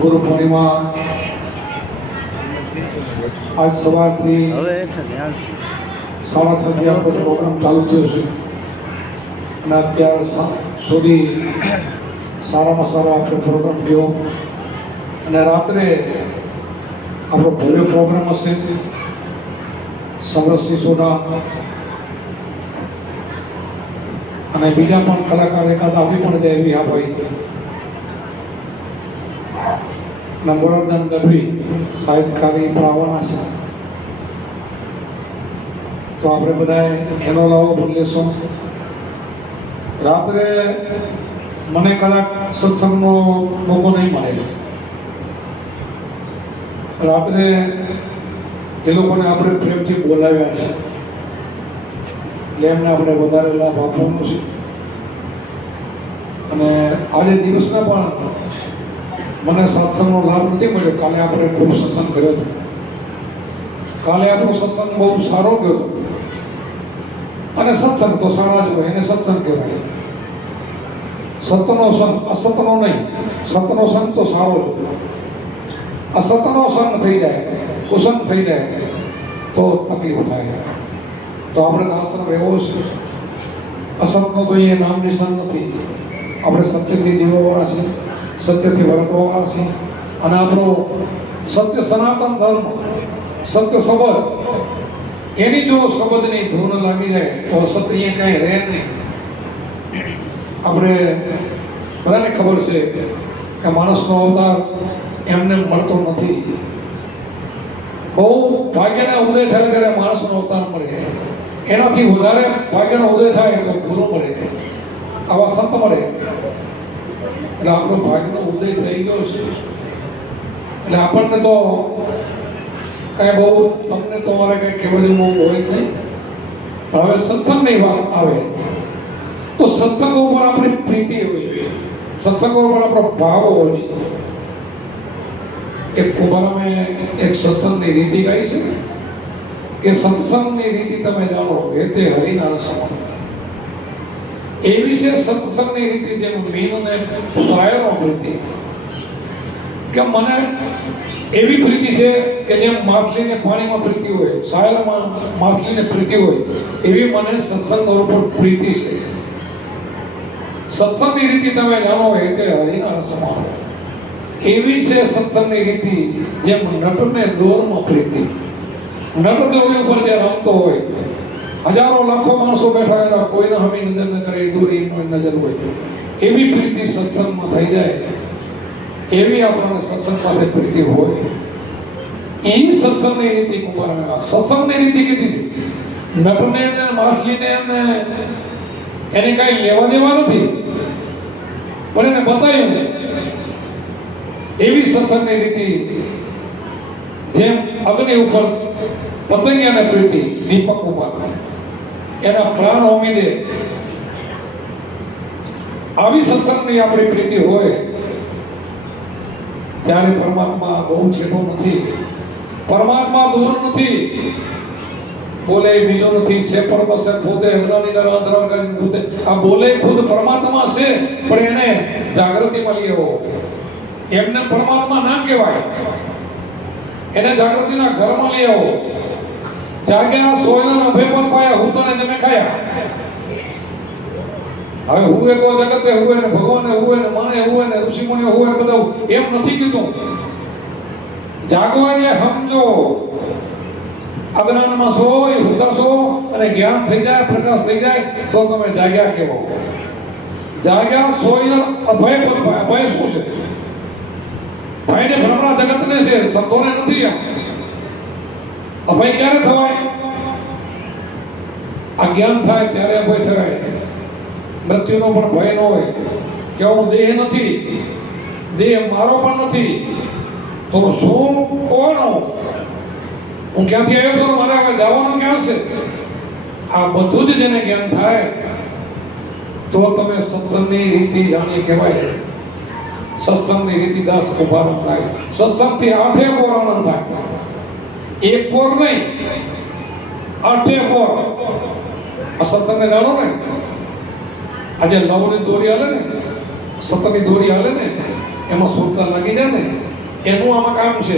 ગુરુ પૂર્ણિમા આજ સવારથી 6:30 આપણો પ્રોગ્રામ ચાલુ થયો છે અને અત્યાર સુધી સારામાં સારો આપણે પ્રોગ્રામ ગયો અને રાત્રે આપણો ભવ્ય પ્રોગ્રામ હશે. સમરસિંહ સોઢા અને બીજા પણ કલાકાર એકાદ આવી પણ જાય એવી હા ભાઈ નંબરદાન ગઢવી સાહિત્યકારી પણ આવવાના છે. તો આપણે બધાએ એનો લાવો પણ લેશું. રાત્રે મને કદાચ સત્સંગનો મોકો નહીં મળે. રાત્રે એ લોકોને આપણે પ્રેમથી બોલાવ્યા છે એટલે એમને આપણે વધારે લાભ આપવાનો છે. અને આજે દિવસના પણ મને સત્સંગનો લાભ નથી મળ્યો. કાલે આપણે ખૂબ સત્સંગ કર્યો હતો. કાલે આપણો સત્સંગ બહુ સારો ગયો હતો અને સત્સંગ તો સારા જ હોય એને સત્સંગ કહેવાય. સતનો સંગ અસતનો નહીં, સતનો સંગ તો સારો જ. અસતનો સંગ થઈ જાય, કુસંગ થઈ જાય તો તકલીફ થાય. તો આપણે આશ્રમ એવો છે અસતનો તો એ નામ નિશાન નથી. આપણે સત્યથી જીવવાવાળા છીએ, સત્યથી વર્તવાવાળા છીએ અને આપણો સત્ય સનાતન ધર્મ, સત્ય શબ્દ એની જો શબ્દની ધૂન લાગી જાય તો સત્ય અહીંયા કાંઈ રહે નહીં. આપણે બધાને ખબર છે કે માણસનો અવતાર એમને મળતો નથી. બહુ ભાગ્યના ઉદય થાય ત્યારે માણસનો અવતાર મળે. એનાથી વધારે ભાગ્યનો ઉદય થાય તો ગુરુ મળે, આવા સંત મળે. એટલે આપણો ભાગ્યનો ઉદય થઈ ગયો છે એટલે આપણને તો કાંઈ બહુ તમને તો મારે કંઈ કહેવા જેવું હોય જ નહીં. પણ હવે સત્સંગની વાત આવે તો સત્સંગ ઉપર આપણી પ્રીતિ હોવી જોઈએ, સત્સંગ ઉપર આપણો ભાવ હોવો જોઈએ. એક કુંભારમે એક સત્સંગની રીતિ ગાઈ છે કે સત્સંગની રીતિ તમે જાણો એ તે હરિના રસમાં. એવી છે સત્સંગની રીતિ જેમ મીન ને શાયરો પ્રીતિ. કે મને એવી પ્રીતિ છે કે જેમ માછલીને પાણીમાં પ્રીતિ હોય, શાયરમાં માછલીને પ્રીતિ હોય, એવી મને સત્સંગ ઉપર પ્રીતિ છે. સત્સંગની રીતિ તમે જાણો એ તે હરિના રસમાં. એવી છે સત્સંગની રીતિ જેમ નટને દોરમાં પ્રીતિ. નટ દોરી ઉપર જે રમતો હોય, હજારો લાખો માણસો બેઠા એના કોઈને હમી નજર ન કરે, દોરી નજર હોય. એવી પ્રીતિ સત્સંગમાં થઈ જાય, એવી આપણને સત્સંગમાંથી પ્રીતિ હોય. એ સત્સંગની રીતિ કુંભારમે સત્સંગની રીતિ કીધી છે. નટને ને માછલીને એને કઈ લેવા દેવા નથી પણ એને બતાવ્યું ને એવી સત્સંગની રીતિ. જેમ અગ્નિ ઉપર પતંગિયાને પ્રીતિ, દીપક ઉપર એના પ્રાણ હોમી દે, આવી સત્સંગની આપણી પ્રીતિ હોય ત્યારે પરમાત્મા બહુ છેટો નથી, પરમાત્મા દૂર નથી. બોલે બીજો નથી, છે પરમસે પોતે અગ્નિ નરાંતર ભૂતે. આ બોલે ખુદ પરમાત્મા છે પણ એને જાગૃતિમાં લઈ આવો. એમને પરમાત્મા ના કહેવાય, એને જાગૃતિના ઘરમાં લઈ આવો. જાગ્યા સોયના અભય પર પાયા, હું તને તમે ખાયા. હવે હુએ તો જગતે હુએ ને ભગવાને હુએ ને માને હુએ ને ઋષિ મુનિઓ હુએ બધા એમ નથી કીધું. જાગો એટલે સમજો. અજ્ઞાનમાં છો એ હુતાશો અને જ્ઞાન થઈ જાય, પ્રકાશ થઈ જાય તો તમે જાગ્યા કહેવો. જાગ્યા સોય અભય પર પાયા. અભય શું છે? ભાઈને ભ્રમણા જગતને છે, સંતોને નથી. અભય ક્યારે થવાય? અજ્ઞાન થાય ત્યારે અભય થવાય. મૃત્યુનો પણ ભય ન હોય કે હું દેહ નથી, દેહ મારો પણ નથી, તો શું કોણ હું ક્યાંથી આવ્યો છું, મારે હવે જવાનું ક્યાં છે? આ બધું જ જેને જ્ઞાન થાય તો તમે સત્સંગની રીતિ જાણી કહેવાય. સત્સંગની રીતિ દાસ કુંભારમ થાય. સત્સંગથી 8 પોર આનંદ થાય. એક પોર નહીં, 8 પોર. આ સત્સંગને જાણો ને, આજે લવની દોરી હાલે ને, સત્સંગની દોરી હાલે ને, એમાં સુરતા લાગી જાય ને એનું આમાં કામ છે.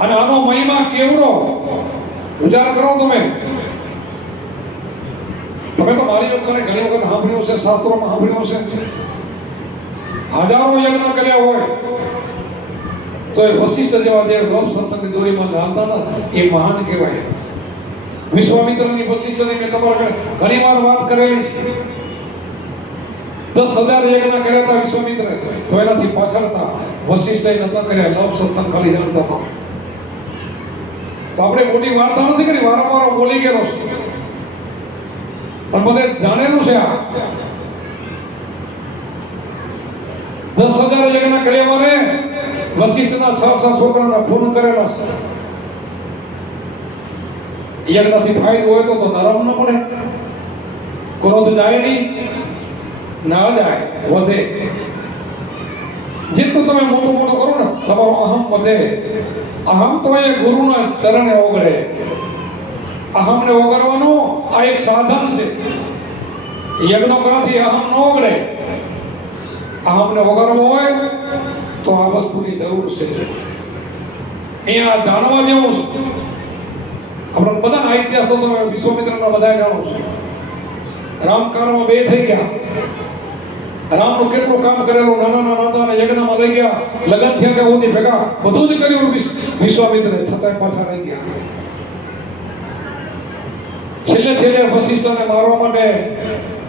અને આનો મહિમા કેવડો વિચાર કરો તમે. તમે તો મારી વખતે ઘણી વખત સાંભળ્યું છે, શાસ્ત્રોમાં સાંભળ્યું છે, હજારો યજ્ઞ કર્યા હોય તો એ વશિષ્ઠ જેવા જે લોક સત્સંગની દોરીમાં ચાલતા હતા એ મહાન કહેવાય. વિશ્વામિત્રની વશિષ્ઠની મેં તમારે ઘણી વાર વાત કરેલી છે. 10,000 યજ્ઞ કર્યા હતા વિશ્વામિત્રે, તો એનાથી પાછળ હતા વશિષ્ઠે નતા કર્યા, લોક સત્સંગ ખાલી જાણતા હતા. તો આપણે મોટી વાર્તા નથી કરી, વારંવાર બોલી ગયેલો છે, પણ બધે જાણેલું છે. આ 10,000 યજ્ઞ કર્યા મારે વશિષ્ઠના 6 છોકરાના ખૂન કરેલા છે. યજ્ઞથી ફાયદો હોય તો નરમ ન પડે, ક્રોધ જાય નહીં, ના જાય, વધે. જેટલું તમે મોટું મોટું કરો ને તમારો અહમ વધે. અહમ તો એ ગુરુના ચરણે ઓગળે. અહમને ઓગળવાનું આ એક સાધન છે. યજ્ઞ કરવાથી અહમ ન ઓગળે. અહમને ઓગળવો હોય તો આ વસ્તુની જરૂર છે. અહીંયા જાણવા જેવું છે. આપણે બધાના ઇતિહાસ તો તમે વિશ્વામિત્રના બધા જાણો છો. રામકારમાં 2 થઈ ગયા. રામનું કેટલું કામ કરેલું, નાના નાના યજ્ઞમાં લઈ ગયા, લગ્ન થયા ત્યાં સુધી ભેગા બધું જ કર્યું વિશ્વામિત્રે, છતાંય પાછા રહી ગયા. છેલ્લે વશિષ્ઠને મારવા માટે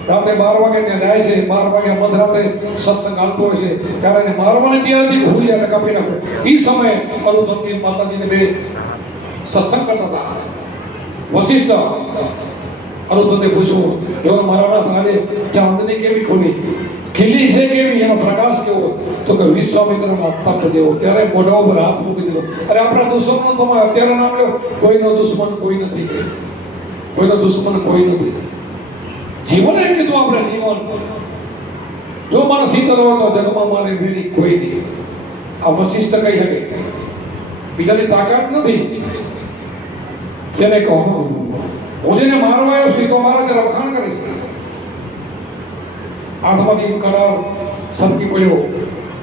રાતે 12 વાગે ત્યાં જાય છે. 12 વાગે મધરાતે સત્સંગ આવતો હોય છે, ત્યારે એને મારવાની તૈયારી ભૂલી કાપી નાખે. એ સમયે અરુંધતી માતાજીને 2 સત્સંગ કરતા હતા. વશિષ્ઠ અરુંધતે પૂછ્યું, જો મારા નાથ આજે ચાંદની કેવી ખીલી છે, કેવી એનો પ્રકાશ કેવો? તો કે વિશ્વામિત્રના તપ જેવો. ત્યારે મોઢા ઉપર હાથ મૂકી દીધો. અરે આપણા દુશ્મનનો તો અત્યારે નામ લ્યો, કોઈનો દુશ્મન કોઈ નથી, કોઈનો દુશ્મન કોઈ નથી. જીવન એ કીધું આપણે, જીવન જો મારા શીતળ હોય તો જગમાં મારે બીજી કોઈ નહીં. આ વશિષ્ઠ કહી શકે, બીજાની તાકાત નથી. તેને કહો હું જેને મારવા આવ્યો છું તો મારા તે રખાણ કરીશ. હાથમાંથી કડાર સરકી પડ્યો,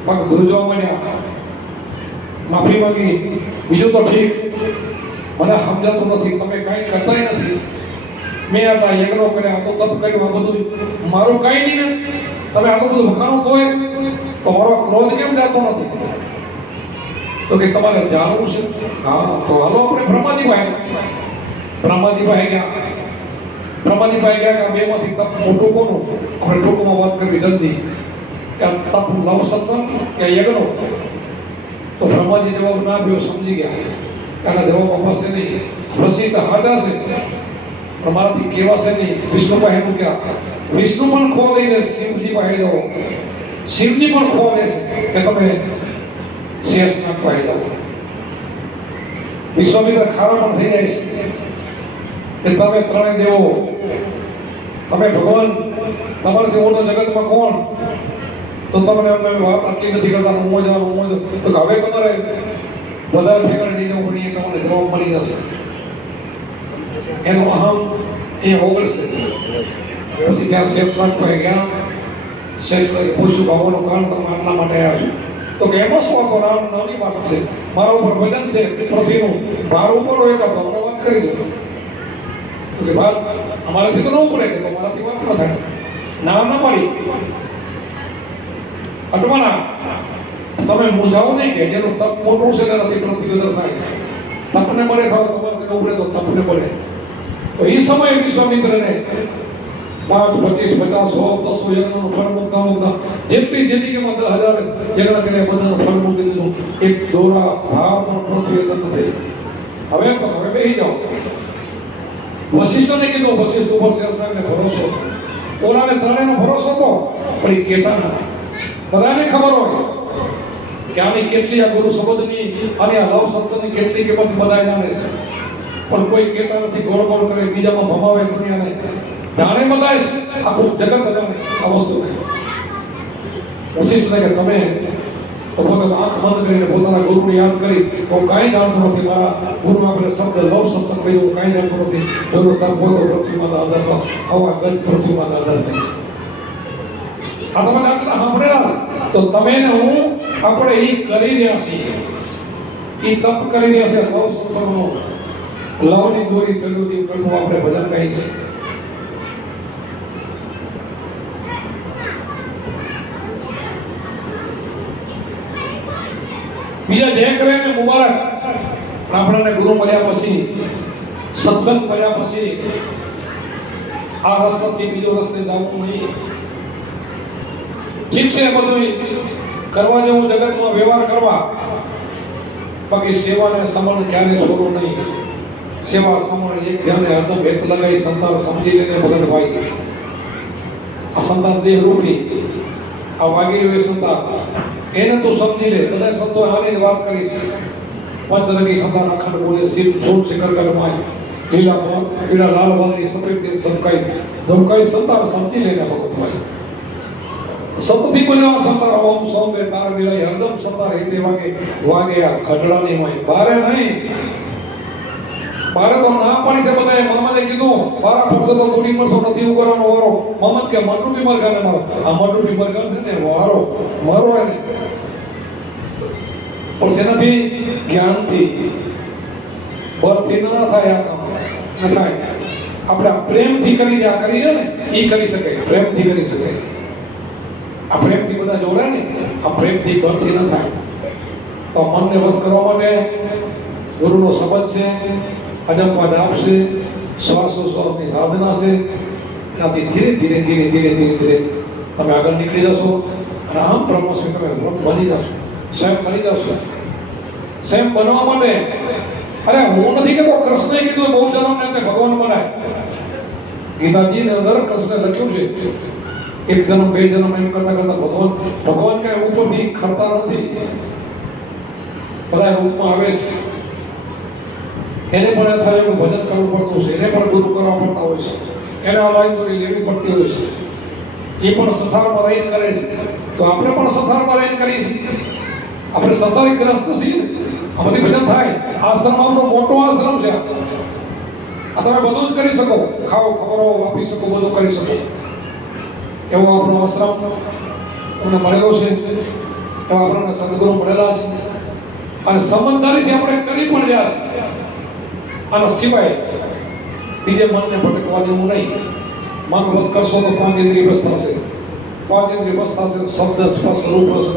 પગ ધ્રુજવા માંડ્યા, માફી માંગી. બીજું તો ઠીક, મને સમજાતું નથી, તમે કંઈ કરતાય નથી. મેં આટલા યજ્ઞો કર્યા, તો તપ કર્યું, આ બધું મારું કંઈ નહીં ને તમે આટલું બધું વખાણો તોય તો મારો ક્રોધ કેમ જાતો નથી? તો કે તમારે જાણવું છે. હા તો હાલો આપણે બ્રહ્માજી પાસે ગયા. બ્રહ્માજી પાસે ગયા કે આ 2 માંથી તપ મોટું કોનું? આપણે ટૂંકમાં વાત કરવી જલ્દી કે આ તપ લવ સત્સંગ કે યજ્ઞો? તો બ્રહ્માજી જવાબ ના આપ્યો, સમજી ગયા એના જવાબ અપાશે નહીં. વશિષ્ઠ હાજર છે પણ મારાથી કહેવાશે નહીં. વિષ્ણુ પાસે મૂક્યા. વિષ્ણુ પણ ખો લઈ દે, શિવજી પાસે જાઓ. શિવજી પણ ખો લેશે કે તમે શેષ નાખવા જાઓ. વિશ્વામિત્ર ખારા પણ થઈ જાય છે કે તમે ત્રણે દેવો, તમે ભગવાન, તમારાથી મોટો જગતમાં કોણ? તો તમને અમે વાત આટલી નથી કરતા, હું જવાનું તો હવે તમારે વધારે ઠેકાણે નહીં જવું પડી, તમને જવાબ મળી જશે. એનો અહમ એ ઓગળશે. પછી ત્યાં શેષનાથ પાસે ગયા. શેષનાથે પૂછ્યું, ભગવાનનું કારણ તમે આટલા માટે આવ્યા છો? તો કે એમાં શું આખો નાની વાત છે, મારા ઉપર વજન છે પૃથ્વીનું, ભાર ઉપર હોય તો અમને વાત કરી દો. તો કે ભાર અમારાથી તો ન પડે, કે તમારાથી વાત ન થાય. ના પાડી અટવાના. તમે મૂંઝાવો નહીં કે જેનું તપ મોટું છે એનાથી પૃથ્વી અંદર થાય. તપને મળે ખાવ, તમારાથી ન ઉડે તો તપને મળે. તો એ સમયે વિશ્વામિત્રને 5, 25, 50, 100, 200 યજ્ઞનું ફળ મૂકતા જેટલી જિંદગીમાં 10,000 યજ્ઞ કર્યા બધાનું ફળ મૂકી દીધું. એક દોરા ભાવ પણ પૃથ્વી અંદર નથી. હવે બેસી જાઓ. વશિષ્ઠને કીધું, વશિષ્ઠ ઉપર શેષનાગને ભરોસો. ઓલાને ત્રણેયનો ભરોસો હતો પણ એ કહેતા ના. બધાને ખબર હોય કે આની કેટલી આ ગુરુ સમજની અને આ લવ સત્સંગની કેટલી કિંમત બધા જાણે છે, પણ કોઈ કહેતા નથી. ગોળ કરે, બીજામાં ભમાવે દુનિયાને. જાણે બધા આખું જગત જાણે આ વસ્તુ. વશિષ્ઠને કે તમે તો પોતાનો આંખ બંધ કરીને પોતાના ગુરુને યાદ કરી, તો કાંઈ જાણતું નથી. મારા ગુરુ આપણે શબ્દ લવ સત્સંગ કહ્યું, કાંઈ જાણતું નથી. જરૂર તપ હોય તો પૃથ્વીમાં અંદર તો હવા ગજ પૃથ્વીમાં અંદર થઈ. આ તમારે આટલા સાંભળેલા છે. તો તમે ને હું આપણે એ કરી રહ્યા છીએ, એ તપ કરી રહ્યા છે. લવ સત્સંગનો લવની દોરી ચલુતી કરવું આપણે ભજન ગાઈએ છીએ. બીજા જે કરે ને મુબારક. આપણને ગુરુ મળ્યા પછી, સત્સંગ મળ્યા પછી આ રસ્તાથી બીજો રસ્તે જવું નહીં. ઠીક છે, બધું કરવા જેવું જગતમાં વ્યવહાર કરવા, બાકી સેવાને સમરણ ક્યારે છોડવું નહીં. સેવા સમરણ એક ધ્યાને હરદમ હેત લગાવી સંતાન સમજી લઈને ભગતભાઈ આ સંતાન દેહ રૂપી આ વાગી રહ્યો સંતાન એને તું સમજી લે. બધા સંતો આની વાત કરી છે. પંચરંગી સંતાન અખંડ બોલે શિવ છોડ શિખર ગલમાય લીલા પર પીળા લાલ વાદળી સમૃદ્ધિ સમકાઈ ધમકાઈ સંતાન સમજી લેને ભગતભાઈ. સતથી બન્યા સંતાર ઓમ સૌને તાર મિલાઈ હરદમ સંતાર હિતે વાગે વાગે આ ઘટડાની હોય બારે નહીં. બારે તો ના પાડી છે બધાએ. મામાને કીધું વારા ફરશે તો ગુડી મળશો નથી ઉગરવાનો વારો. મમત કે મનનું બીમાર ગાને મારો. આ મનનું બીમાર ગાને છે ને વારો મારો એને પણ શેનાથી? જ્ઞાનથી. બળથી ના થાય આ કામ, ન થાય. આપણે પ્રેમથી કરી આ કરીએ ને એ કરી શકે, પ્રેમથી કરી શકે. આ પ્રેમથી બધા જોડાય ને, આ પ્રેમથી બળથી ન થાય. તો મનને વશ કરવા માટે ગુરુનો શબ્દ છે, અજંપા જાપ છે, શ્વાસોશ્વાસની સાધના છે. એનાથી ધીરે ધીરે ધીરે ધીરે ધીરે ધીરે તમે આગળ નીકળી જશો અને આમ બ્રહ્મસ્મી તમે બની જશો, સ્વયં બની જશો. સ્વયં બનવા માટે અરે હું નથી કહેતો, કૃષ્ણએ કીધું બહુ જન્મને એમને ભગવાન બનાય. ગીતાજીની અંદર કૃષ્ણે લખ્યું છે એક જન્મ બે જન્મ એમ કરતા કરતા ભગવાન કઈ ઉપરથી ખરતા નથી. બધા રૂપમાં આવે છે. એને પણ થાય એવું ભજન કરવું પડતું છે, એને પણ ગુરુ કરવા પડતા હોય છે, એને આ લાઈન દોરી લેવી પડતી હોય છે. એ પણ સંસારમાં રહીને કરે છે, તો આપણે પણ સંસારમાં રહીને કરીએ છીએ. આપણે સંસારિક ગ્રસ્ત છીએ. આ બધી ભજન થાય. આશ્રમ આપણો મોટો આશ્રમ છે. આ તમે બધું જ કરી શકો, ખાઓ ખબરો વાપરી શકો, બધું કરી શકો. એવો આપણો આશ્રમ અમને મળેલો છે. એવા આપણને સદગુરુ મળેલા છે અને સમજદારીથી આપણે કરી પણ રહ્યા છે. આના સિવાય બીજે મનને ભટકવા દેવું નહીં. મન વશ કરશો તો પાંચ ઇન્દ્રિય વશ થશે. પાંચ ઇન્દ્રિય વશ થશે તો શબ્દ સ્પર્શ રૂપ રસ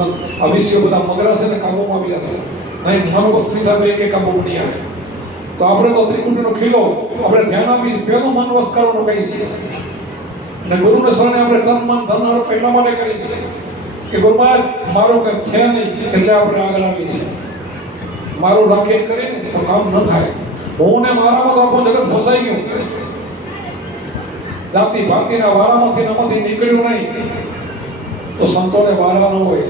આ વિષયો બધા મગરા છે ને કાબુમાં આવી જશે. નહીં મન વસ્તી સાથે એક કાબુમાં નહીં આવે. તો આપણે તો ત્રિકુટીનો ખીલો આપણે ધ્યાન આપી પહેલું મન વશ કરવાનું કહીએ છીએ. અને ગુરુને શરણે આપણે તન મન ધન અર્પ એટલા માટે કરીએ છીએ કે ગુરુ મહારાજ મારું કંઈ છે નહીં એટલે આપણે આગળ આવીએ છીએ. મારું રાખીને કરીને તો કામ ન થાય. હું ને મારામાં તો આખું જગત ફસાઈ ગયું. જાતિ ભાતિના વારામાંથી નમાંથી નીકળ્યું નહીં. તો સંતોને વારા ન હોય,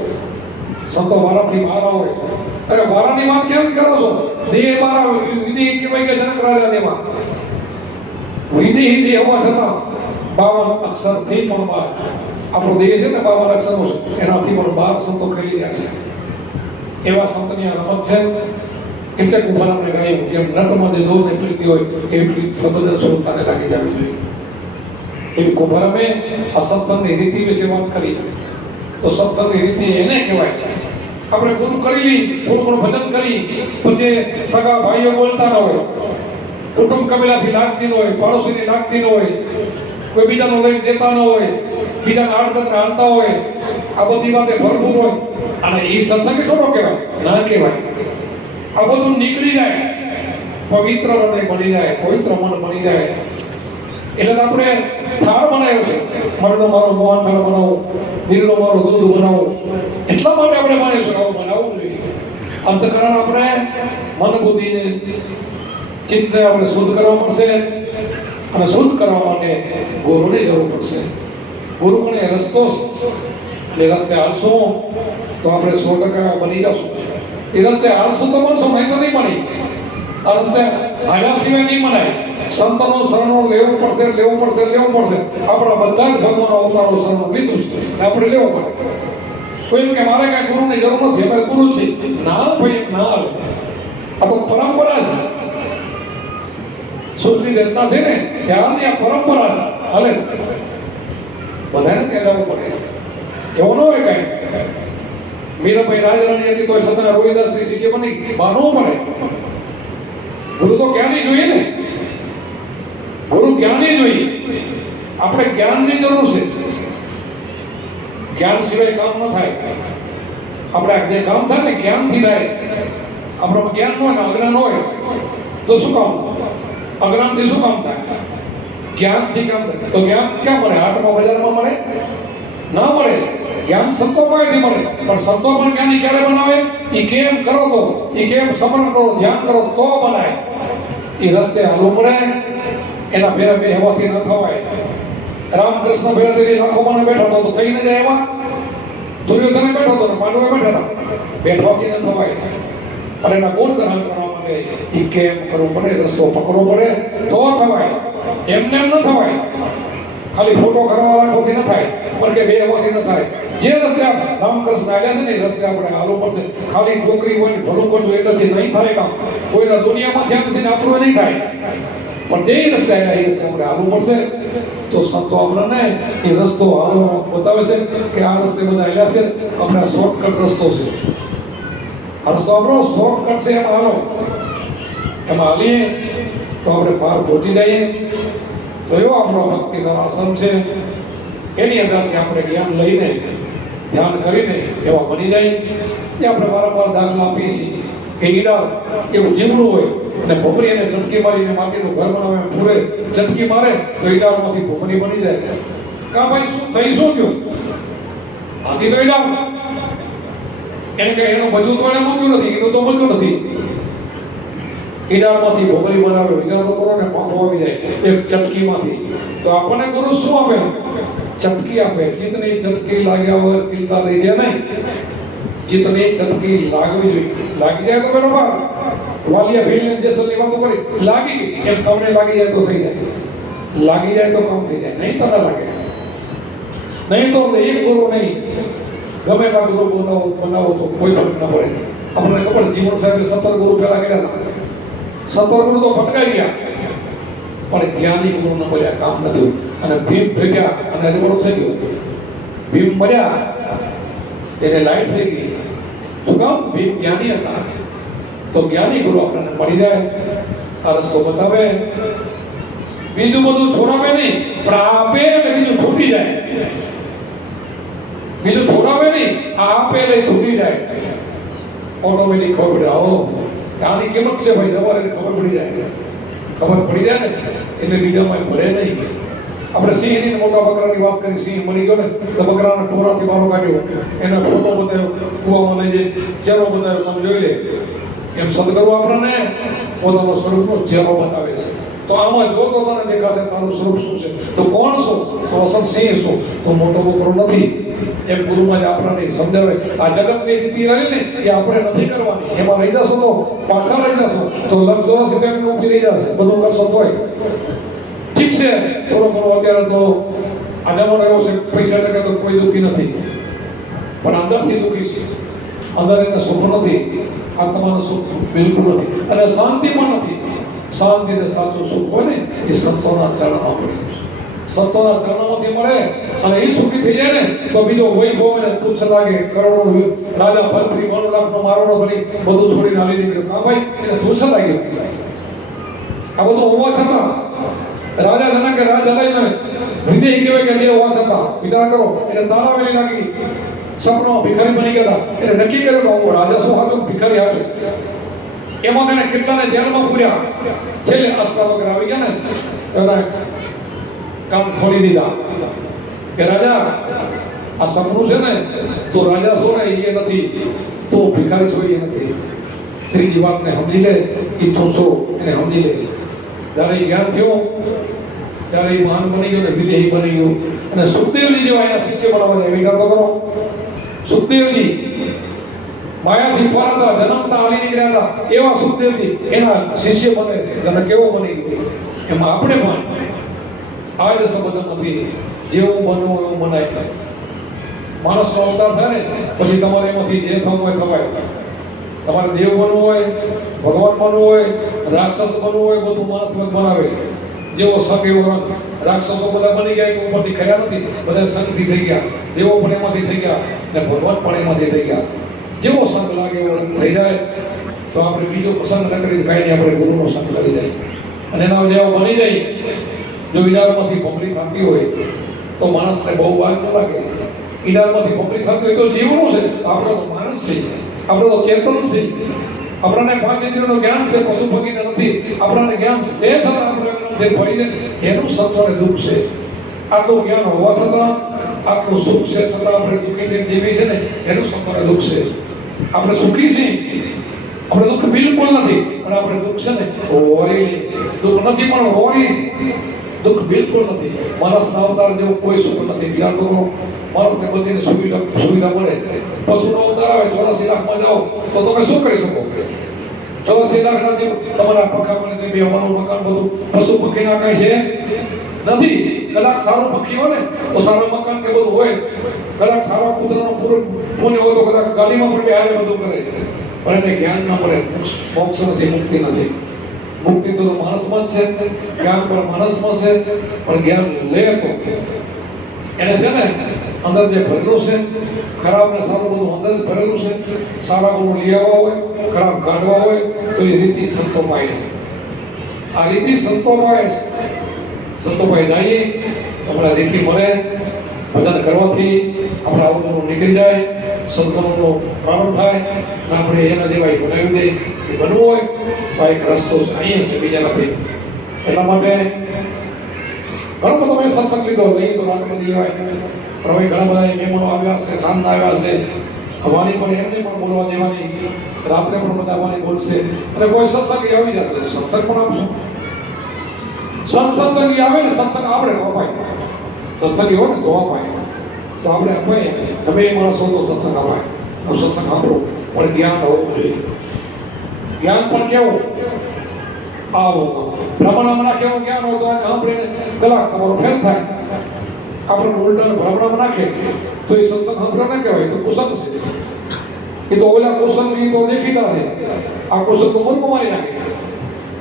સંતો વારાથી વારા હોય. અરે વારાની વાત ક્યાંથી કરો છો? દેહ વારા વિધિ કહેવાય કે જનક રાજા દેવા વિધિ હિન્દી હોવા છતાં 52 અક્ષરથી પણ બાર આપણો દેહ છે ને 52 અક્ષરો છે, એનાથી પણ 12 સંતો ખેલી રહ્યા છે. એવા સંતની આ રમત છે. એટલે કુંભારામને ગાયું એમ નટમાં જે જોરને પ્રીતિ હોય એ પ્રીતિ સંબંધ સ્વરૂપતાને લાગી જવી જોઈએ. એવી કુંભારામે આ સત્સંગની રીતિ વિશે વાત કરી. તો સત્સંગની રીતિ એને કહેવાય. આપણે ગુરુ કરી લી, થોડું ઘણું ભજન કરી, પછી સગા ભાઈઓ બોલતા ન હોય, કુટુંબ કબીલાથી લાગતી ન હોય, પાડોશીની લાગતી ન હોય, કોઈ બીજાનું લઈને દેતા ન હોય, બીજાના આડકતરા હાલતા હોય, આ બધી વાતે ભરપૂર હોય અને એ સત્સંગ થોડો કહેવાય? ના કહેવાય. આ બધું નીકળી જાય, પવિત્ર હૃદય બની જાય, પવિત્ર મન બની જાય. એટલે આપણે થાળ બનાવ્યો છે. મનનો મારો મોહન થાળ બનાવો, દિલનો મારો દૂધ બનાવો. એટલા માટે આપણે માનીએ છીએ આવું બનાવવું જોઈએ. અંતકરણ આપણે મન બુદ્ધિને ચિત્ત આપણે શુદ્ધ કરવા પડશે અને શુદ્ધ કરવા માટે ગુરુની જરૂર પડશે. ગુરુ પણ એ રસ્તો છે. એ રસ્તે હાલશું તો આપણે 100% બની જશું. એ રસ્તે હાલશું તો બનશો, નહીં તો નહીં બની. આ રસ્તે હાલ્યા સિવાય નહીં મનાય. સંતનો શરણો લેવું પડશે, લેવું પડશે, લેવું પડશે. આપણા બધા જ ભગવાન અવતારો શરણો લીધું છે, આપણે લેવું પડે. કોઈ કે મારે કઈ ગુરુની જરૂર નથી, અમે ગુરુ છે. ના ભાઈ, ના હાલે. આ તો પરંપરા છે. સૃષ્ટિ રચના થઈ ને ત્યારની આ પરંપરા છે. હાલે બધાને ત્યાં જવું પડે. એવું ન હોય કઈ મીરાબાઈ રાજરાણી હતી તો છતાં રોહિદાસની શિષ્ય બની બાનવું પડે. ગુરુ તો જ્ઞાની જોઈએ ને, ગુરુ જ્ઞાની જોઈએ. આપણે જ્ઞાનની જરૂર છે. જ્ઞાન સિવાય કામ ન થાય. આપણે જે કામ થાય ને જ્ઞાનથી થાય છે. આપણો જ્ઞાન હોય ને અજ્ઞાન હોય તો શું કામ? અજ્ઞાનથી શું કામ થાય? જ્ઞાનથી કામ થાય. તો જ્ઞાન ક્યાં મળે? હાટમાં બજારમાં મળે? ના મળે. જ્ઞાન સંતો પાસેથી મળે. પણ સંતો પણ જ્ઞાની ક્યારે બનાવે? એ કેમ કરો તો, એ કેમ સમરણ કરો, ધ્યાન કરો તો બનાય. એ રસ્તે હાલવું પડે. એના ભેરા બે હવાથી ન થવાય. રામકૃષ્ણ ભેરાથી લાખો મને બેઠો હતો તો થઈને જાય એમાં. દુર્યોધને બેઠો હતો ને પાંડવે બેઠા હતા. બેઠવાથી ન થવાય. અને એના ગુણ ગ્રહણ કરવા માટે એ કેમ કરવું પડે, રસ્તો પકડવો પડે તો થવાય. એમને એમ ન થવાય. ખાલી ફોટો કરવા રાખવાથી ન થાય, પણ કે બે હવાથી ન થાય. જે રસ્તે રામકૃષ્ણ આવ્યા છે ને એ રસ્તે આપણે હાલવું પડશે. ખાલી છોકરી હોય ને ભલું કરવું એટલાથી નહીં થાય કામ. કોઈના દુનિયામાં ધ્યાન નથી ને આપણું નહીં થાય. પણ જે રસ્તે આવ્યા એ રસ્તે આપણે હાલવું પડશે. તો સંતો આપણને એ રસ્તો હાલવાનો બતાવે છે કે આ રસ્તે બધા આવ્યા છે, આપણે આ શોર્ટકટ રસ્તો છે. આ રસ્તો આપણો શોર્ટકટ છે. એમાં હાલો, એમાં હાલીએ તો આપણે બહાર પહોંચી જઈએ. તો એવો આપણો ભક્તિનો આશ્રમ છે. એની અંદરથી આપણે જ્ઞાન લઈને ધ્યાન કરીને એવા બની જાય. એ આપણે વારંવાર દાખલા આપીએ છીએ કે ઈડા એવું જીવડું હોય અને ભમરી એને ચટકી મારીને માટીનું ઘર બનાવે પૂરે ચટકી મારે તો ઈડામાંથી ભમરી બની જાય. કા ભાઈ શું થઈ શું ગયું? હાથી તો ઈડા એને કઈ એનું મજૂર તો એને મૂક્યું નથી, એનું તો મૂક્યું નથી. ઈડામાંથી ભમરી બનાવે. વિચાર તો કરો ને, પાંખો આવી જાય એક ચટકીમાંથી. તો આપણને ગુરુ શું આપે? ચટકી આપે. જીતની ચટકી લાગ્યા વગર પીલતા રહી જાય નહીં. જીતની ચટકી લાગવી જોઈએ. લાગી જાય તો બરોબર. વાલિયા ભીલને જે સલ્લી વાતો કરી લાગી ગઈ એમ તમને લાગી જાય તો થઈ જાય. લાગી જાય તો કામ થઈ જાય. નહીં તો ના લાગે. નહીં તો એક ગુરુ નહીં, ગમે એટલા ગુરુ બનાવો તો કોઈ ફરક ના પડે. આપણને ખબર જીવન સાહેબે 17 ગુરુ પહેલા કર્યા હતા. 17 ગુરુ તો ભટકાઈ ગયા, પણ જ્ઞાની ગુરુ ન મળ્યા, કામ નથી. અને ભીમ ભેગ્યા અને અજવાળો થઈ ગયો. ભીમ મળ્યા એને લાઈટ થઈ ગઈ. શું કામ? ભીમ જ્ઞાની હતા. તો જ્ઞાની ગુરુ આપણને મળી જાય, આ રસ્તો બતાવે. બીજું બધું છોડાવે નહીં, પણ આપે એટલે બીજું છૂટી જાય. બીજું છોડાવે નહીં, આપે એટલે છૂટી જાય. ઓટોમેટિક ખબર પડે. આવો આની કિંમત છે ભાઈ, તમારે ખબર પડી જાય. ખબર પડી જાય ને એટલે બીજામાં ભરે નહીં. આપણે સિંહની મોટા બકરાની વાત કરી. સિંહ મળી ગયો ને તો બકરાના ટોરાથી બારો કાઢ્યો, એના ફોટો બતાવ્યો, કુવામાં લઈ જઈ ચહેરો બતાવ્યો, તમે જોઈ લે. એમ સદગુરુ આપણને પોતાનો સ્વરૂપનો ચહેરો બતાવે છે. તો આમાં જો તો તને દેખાશે તારું સ્વરૂપ શું છે, તો કોણ શું? તો અસલ સિંહ શું? તો મોટો બકરો નથી. એમ ગુરુમાં જ આપણને સમજાવે. આ જગતની રીતિ રહી ને એ આપણે નથી કરવાની. એમાં રહી જશો તો પાછા રહી જશો તો લક્ષ બેંક ઉભી રહી જશે. બધું કરશો તોય ઠીક છે. થોડો ઘણો અત્યારે તો આ જમાનો એવો છે, પૈસા ટકા તો કોઈ દુઃખી નથી, પણ અંદરથી દુઃખી છે. અંદર એને સુખ નથી, આત્માનું સુખ બિલકુલ નથી, અને શાંતિ પણ નથી. શાંતિ ને સાચું સુખ હોય ને એ સંતોના ચરણમાં મળ્યું છે. સંતોના ચરણોમાંથી મળે અને એ સુખી થઈ જાય ને તો બીજો વૈભવ એને તુચ્છ લાગે. કરોડો રાજા ભરતરી 1 લાખનો મારોડો કરી બધું છોડીને હાલી નીકળ્યો. હા ભાઈ, એને તુચ્છ લાગ્યું. આ બધું હોવા છતાં રાજા જનકે રાજ હલાઈને હૃદય કહેવાય કે દેવ હોવા છતાં વિચાર કરો, એને તારાવેલી લાગી. સપનામાં ભિખારી બની ગયા હતા. એને નક્કી કર્યું કે હું રાજા શું હાજુ, ભિખારી હાજુ. એમાં તેને કેટલાને જેલમાં પૂર્યા. છેલ્લે અષ્ટાવક્ર આવી ગયા ને તો કામ ખોલી દીધા કે રાજા આ સપનું છે ને તો રાજા છો ને એ નથી, તો ભિખારી છો એ નથી. ત્રીજી વાતને સમજી લે, એ તું છો એને સમજી લે. જ્યારે જ્ઞાન થયું ત્યારે એ મહાન બની ગયો ને વિદેહી બની ગયું. અને સુખદેવજી જેવા એના શિષ્ય બનાવવા જાય. વિચાર તો કરો, સુખદેવજી માયાથી ફરતા જન્મતા હાલી નીકળ્યા હતા એવા સુખદેવજી એના શિષ્ય બને છે. તને કેવો બની ગયો? એમાં આપણે પણ આ જ સંબંધમાંથી જેવું બનવું એવું બનાય. માણસનો અવતાર થાય ને પછી તમારે એમાંથી જે થવું હોય થવાય. તમારે દેવ બનવું હોય, ભગવાન બનવું હોય, રાક્ષસ બનવું હોય, બધું માણસ બનાવે. જેવો સંગ એવો રંગ. રાક્ષસો બધા બની ગયા કે ઉપરથી ખર્યા નથી, બધા સંગથી થઈ ગયા, દેવો પણ એમાંથી થઈ ગયા ને ભગવાન પણ એમાંથી થઈ ગયા. જેવો સંગ લાગે એવો રંગ થઈ જાય તો આપણે બીજો પસંદ ન કરી કાંઈ નહીં, આપણે ગુરુનો સંગ કરી જાય અને એના જેવો બની જાય. જો ઈડારમાંથી ભમરી થતી હોય તો માણસને બહુ વાર ન લાગે. ઈડારમાંથી ભમરી થતી હોય તો જીવનું છે, આપણો તો માણસ છે, આપણો તો ચેતન છે, આપણને પાંચ ઇન્દ્રિયોનું જ્ઞાન છે, પશુ પક્ષીને નથી. આપણને જ્ઞાન છે છતાં આપણે તે પડી છે, એનું સંતોને દુઃખ છે. આટલું જ્ઞાન હોવા છતાં આટલું સુખ છે છતાં આપણે દુઃખી થઈને જીવી છે ને, એનું સંતોને દુઃખ છે. આપણે સુખી છીએ, આપણે દુઃખ બિલકુલ નથી, પણ આપણે દુઃખ છે ને હોરી દુઃખ નથી પણ હોરી દુઃખ બિલકુલ નથી. માણસના અવતાર જેવું કોઈ સુખ નથી. વિચાર તો માણસને બધીને સુવિધા મળે. પશુનો અવતાર આવે 84 લાખમાં જાઓ તો તમે શું કરી શકો? 84 લાખના જેવું તમારા પંખા મળે છે, બેહવાનું મકાન, બધું. પશુ પક્ષીના કાંઈ છે નથી. કદાચ સારું પક્ષી હોય ને તો સારું મકાન કે બધું હોય, કદાચ સારા પુત્રનો પુણ્ય હોય તો કદાચ ગાડીમાં પણ બેહારે બધું કરે, પણ એને જ્ઞાન ના મળે. મોક્ષ નથી, મુક્તિ નથી. મુક્તિ તો માણસમાં જ છે, જ્ઞાન પણ માણસમાં છે, પણ જ્ઞાન લે તો એને છે ને અંદર જે ભરેલું છે, ખરાબ ને સારું બધું અંદર જ ભરેલું છે. સારા ગુણો લઈ આવવા હોય, ખરાબ કાઢવા હોય તો એ રીતિ સંતો પાય છે. આ રીતિ સંતો પાય છે. સંતો પાય જઈએ આપણા રીતિ મળે, ભજન કરવાથી આપણા અવગુણો નીકળી જાય, સંતોનો પ્રારંભ થાય. આપણે એના જેવા બનાવી દે કે બનવું હોય તો એક રસ્તો છે, અહીંયા છે, બીજા નથી. એટલા માટે ઘણો બધો મેં સત્સંગ લીધો, લઈ તો રાતબંધી હોય, પણ હવે ઘણા બધા મહેમાનો આવ્યા છે, સાંજ આવ્યા છે. વાણી પણ એમને પણ બોલવા દેવાની, રાત્રે પણ બધા વાણી બોલશે અને કોઈ સત્સંગી આવી જશે તો સત્સંગ પણ આપશું. સત્સંગી આવે ને, સત્સંગ આપણે તો અપાય, સત્સંગી હોય ને તો અપાય, તો આપણે અપાય. ગમે એ માણસ હોય તો સત્સંગ અપાય. તો સત્સંગ આપણો પણ જ્ઞાન હોવું જોઈએ. જ્ઞાન પણ કેવું આવો ભ્રમણામાં કેવો જ્ઞાન હોય તો સાંભળીને કલાક તમારો ફેલ થાય. આપણે ઉલટા ભ્રમણામાં નાખે તો એ સત્સંગ સાંભળો ના કહેવાય, તો કુસંગ છે. એ તો ઓલા કુસંગી તો દેખીતા છે, આ કુસંગ તો મૂર્ખ મારી નાખે.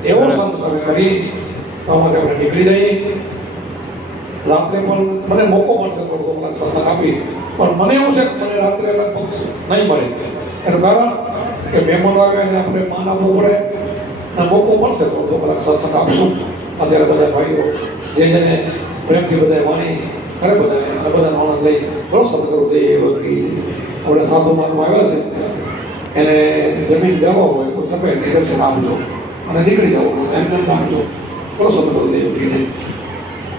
એવો સંત કરી તો આમાંથી આપણે નીકળી જઈએ. રાત્રે પણ મને મોકો મળશે થોડો કલાક સત્સંગ આપી, પણ મને એવું છે કે મને રાત્રે લગભગ નહીં મળે. એનું કારણ કે મહેમાનો આવે અને આપણે માન આપવું પડે, અને મોકો મળશે તો કલાક સત્સંગ આપશું. અત્યારે બધા ભાઈઓ જે જેને પ્રેમથી બધા વાણી કરે બધા અને બધાનો આનંદ લઈ બરો સત્કરું દેવ કી. આપણે સાધુ માનવા આવ્યા છે, એને જમીન દેવા હોય તો તમે નિદર્શન આપજો અને નીકળી જવું, એમને આપજો. બરો સત્કરું દેવ કી.